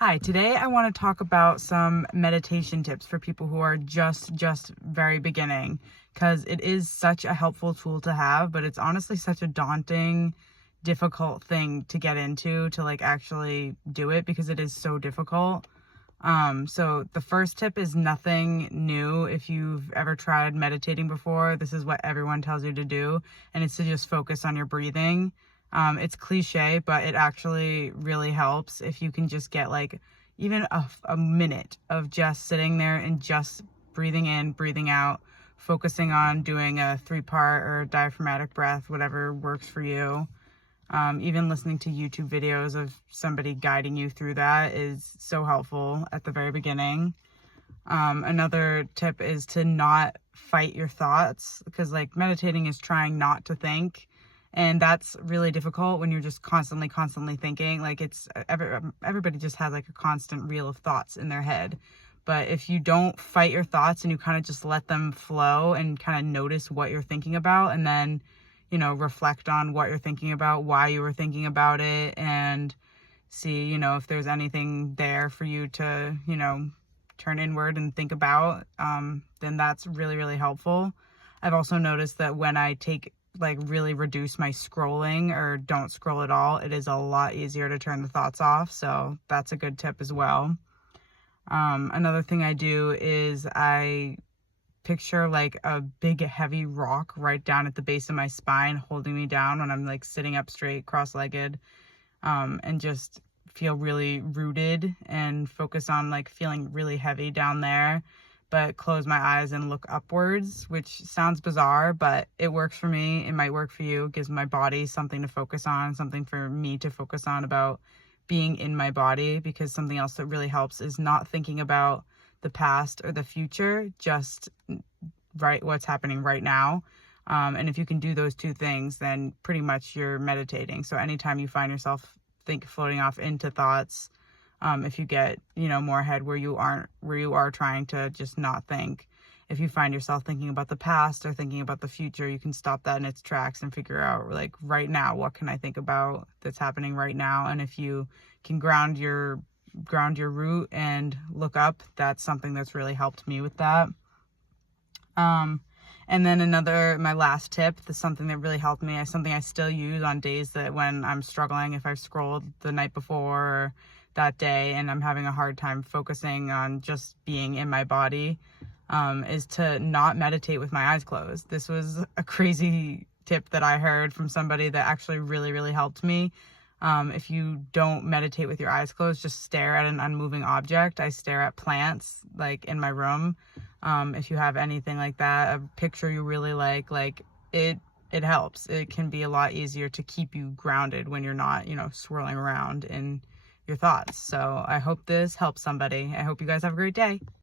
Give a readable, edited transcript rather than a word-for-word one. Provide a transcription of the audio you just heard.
Hi, today I want to talk about some meditation tips for people who are just very beginning, because it is such a helpful tool to have, but it's honestly such a daunting, difficult thing to get into, to like actually do it, because it is so difficult. So the first tip is nothing new. If you've ever tried meditating before, this is what everyone tells you to do, and it's to just focus on your breathing. It's cliche, but it actually really helps if you can just get like even a minute of just sitting there and just breathing in, breathing out, focusing on doing a 3-part or diaphragmatic breath, whatever works for you. Even listening to YouTube videos of somebody guiding you through that is so helpful at the very beginning. Another tip is to not fight your thoughts, because like meditating is trying not to think. And that's really difficult when you're just constantly thinking. Like everybody just has like a constant reel of thoughts in their head. But if you don't fight your thoughts and you kind of just let them flow and kind of notice what you're thinking about, and then, reflect on what you're thinking about, why you were thinking about it, and see, if there's anything there for you to, turn inward and think about, then that's really, really helpful. I've also noticed that when I really reduce my scrolling or don't scroll at all, it is a lot easier to turn the thoughts off. So that's a good tip as well. Another thing I do is I picture like a big heavy rock right down at the base of my spine holding me down when I'm like sitting up straight, cross-legged, and just feel really rooted and focus on like feeling really heavy down there, but close my eyes and look upwards, which sounds bizarre, but it works for me. It might work for you. It gives my body something to focus on, something for me to focus on about being in my body, because something else that really helps is not thinking about the past or the future, just what's happening right now. And if you can do those two things, then pretty much you're meditating. So anytime you find yourself floating off into thoughts, if you get, more ahead where you are trying to just not think, if you find yourself thinking about the past or thinking about the future, you can stop that in its tracks and figure out, like, right now, what can I think about that's happening right now? And if you can ground your root and look up, that's something that's really helped me with that. And then my last tip, something that really helped me, is something I still use on days that when I'm struggling, if I've scrolled the night before or that day and I'm having a hard time focusing on just being in my body, is to not meditate with my eyes closed. This was a crazy tip that I heard from somebody that actually really, really helped me. If you don't meditate with your eyes closed, just stare at an unmoving object. I stare at plants, like in my room. If you have anything like that, a picture you really like it helps. It can be a lot easier to keep you grounded when you're not, swirling around in your thoughts. So I hope this helps somebody. I hope you guys have a great day.